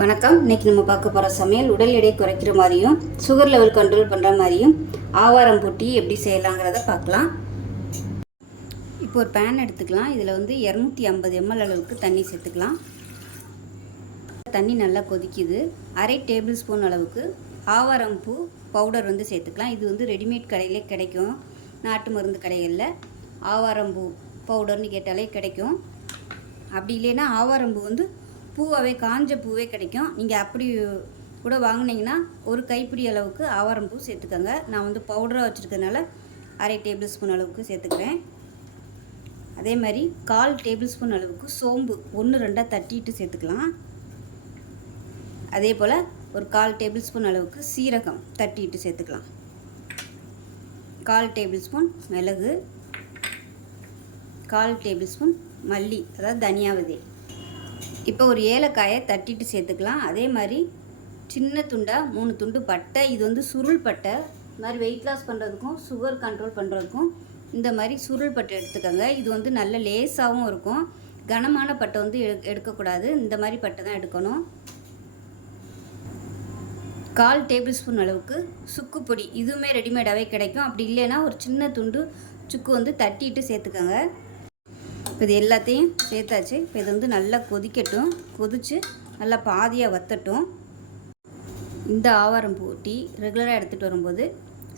வணக்கம். இன்னைக்கு நம்ம பார்க்க போகிற சமையல் உடல் எடை குறைக்கிற மாதிரியும் சுகர் லெவல் கண்ட்ரோல் பண்ணுற மாதிரியும் ஆவாரம் பொட்டி எப்படி செய்யலாங்கிறத பார்க்கலாம். இப்போ ஒரு பேன் எடுத்துக்கலாம். இதில் வந்து இரநூத்தி ஐம்பது எம்எல் அளவுக்கு தண்ணி சேர்த்துக்கலாம். தண்ணி நல்லா கொதிக்குது. அரை டேபிள் ஸ்பூன் அளவுக்கு ஆவாரம் பூ பவுடர் வந்து சேர்த்துக்கலாம். இது வந்து ரெடிமேட் கடையிலே கிடைக்கும். நாட்டு மருந்து கடைகளில் ஆவாரம்பூ பவுடர்னு கேட்டாலே கிடைக்கும். அப்படி இல்லைன்னா ஆவாரம்பூ வந்து பூவாகவே காஞ்ச பூவே கிடைக்கும். நீங்கள் அப்படி கூட வாங்கினீங்கன்னா ஒரு கைப்பிடி அளவுக்கு ஆவாரம் பூ சேர்த்துக்கோங்க. நான் வந்து பவுடராக வச்சுருக்கறனால அரை டேபிள் ஸ்பூன் அளவுக்கு சேர்த்துக்கிறேன். அதே மாதிரி கால் டேபிள் ஸ்பூன் அளவுக்கு சோம்பு ஒன்று ரெண்டாக தட்டிட்டு சேர்த்துக்கலாம். அதே போல் ஒரு கால் டேபிள் ஸ்பூன் அளவுக்கு சீரகம் தட்டிட்டு சேர்த்துக்கலாம். கால் டேபிள் ஸ்பூன் மிளகு கால் டேபிள் ஸ்பூன் மல்லி அதாவது தனியாவதே. இப்போ ஒரு ஏலக்காயை தட்டிட்டு சேர்த்துக்கலாம். அதே மாதிரி சின்ன துண்டாக மூணு துண்டு பட்டை இது வந்து சுருள் பட்டை. இந்த மாதிரி வெயிட் லாஸ் பண்ணுறதுக்கும் சுகர் கண்ட்ரோல் பண்ணுறதுக்கும் இந்த மாதிரி சுருள் பட்டை எடுத்துக்கோங்க. இது வந்து நல்ல லேஸாகவும் இருக்கும். கனமான பட்டை வந்து எடு எடுக்கக்கூடாது. இந்த மாதிரி பட்டை தான் எடுக்கணும். கால் டேபிள் ஸ்பூன் அளவுக்கு சுக்கு பொடி. இதுவுமே ரெடிமேடாகவே கிடைக்கும். அப்படி இல்லைன்னா ஒரு சின்ன துண்டு சுக்கு வந்து தட்டிட்டு சேர்த்துக்கோங்க. இப்போ இது எல்லாத்தையும் சேர்த்தாச்சு. இப்போ இது வந்து நல்லா கொதிக்கட்டும். கொதித்து நல்லா பாதியாக வத்தட்டும். இந்த ஆவாரம் டீ ரெகுலராக எடுத்துகிட்டு வரும்போது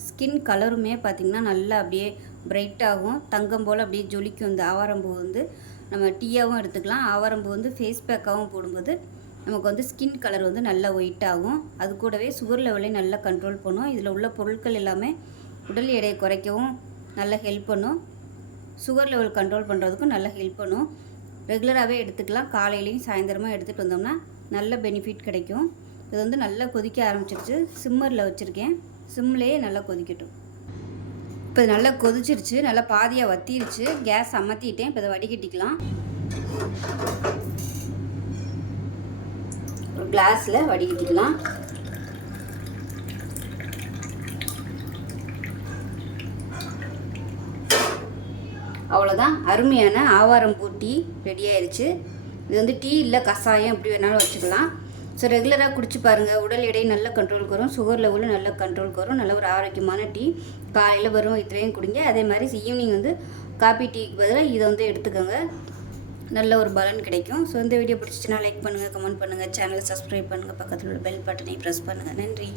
ஸ்கின் கலருமே பார்த்திங்கன்னா நல்லா அப்படியே பிரைட்டாகும் தங்கம் போல் அப்படியே ஜொலிக்கும். இந்த ஆவாரம்பூ வந்து நம்ம டீயாகவும் எடுத்துக்கலாம். ஆவாரம்பூ வந்து ஃபேஸ் பேக்காகவும் போடும்போது நமக்கு வந்து ஸ்கின் கலர் வந்து நல்லா ஒயிட் ஆகும். அது கூடவே சுகர் லெவலையும் நல்லா கண்ட்ரோல் பண்ணும். இதில் உள்ள பொருட்கள் எல்லாமே உடல் எடையை குறைக்கவும் நல்லா ஹெல்ப் பண்ணும். சுகர் லெவல் கண்ட்ரோல் பண்ணுறதுக்கும் நல்லா ஹெல்ப் பண்ணும். ரெகுலராகவே எடுத்துக்கலாம். காலையிலையும் சாயந்தரமாக எடுத்துகிட்டு வந்தோம்னா நல்ல பெனிஃபிட் கிடைக்கும். இது வந்து நல்லா கொதிக்க ஆரம்பிச்சிருச்சு. சிம்மரில் வச்சுருக்கேன். சிம்லேயே நல்லா கொதிக்கட்டும். இப்போ இது நல்லா கொதிச்சிருச்சு. நல்லா பாதியாக வத்திருச்சு. கேஸ் அமர்த்திட்டேன் இப்போ இதை வடிகட்டிக்கலாம். ஒரு கிளாஸில் வடிகட்டிக்கலாம். அவ்வளோதான் அருமையான ஆவாரம் பூ டீ ரெடி ஆயிடுச்சு இது வந்து டீ இல்லை கஷாயம் எப்படி வேணாலும் வச்சுக்கலாம். ஸோ ரெகுலராக குடிச்சு பாருங்கள் உடல் எடை நல்ல கண்ட்ரோலுக்கு வரும் சுகர் லெவலும் நல்ல கண்ட்ரோலுக்கு வரும் நல்ல ஒரு ஆரோக்கியமான டீ. காலையில் வரும் இத்திரையும் குடிங்க. அதே மாதிரி ஈவினிங் வந்து காப்பி டீக்கு பதிலாக இதை வந்து எடுத்துக்கோங்க. நல்ல ஒரு பலன் கிடைக்கும். ஸோ இந்த வீடியோ பிடிச்சிச்சின்னா லைக் பண்ணுங்கள் கமெண்ட் பண்ணுங்கள் சேனலை சப்ஸ்கிரைப் பண்ணுங்கள் பக்கத்தில் உள்ள பெல் பட்டனை ப்ரெஸ் பண்ணுங்கள் நன்றி.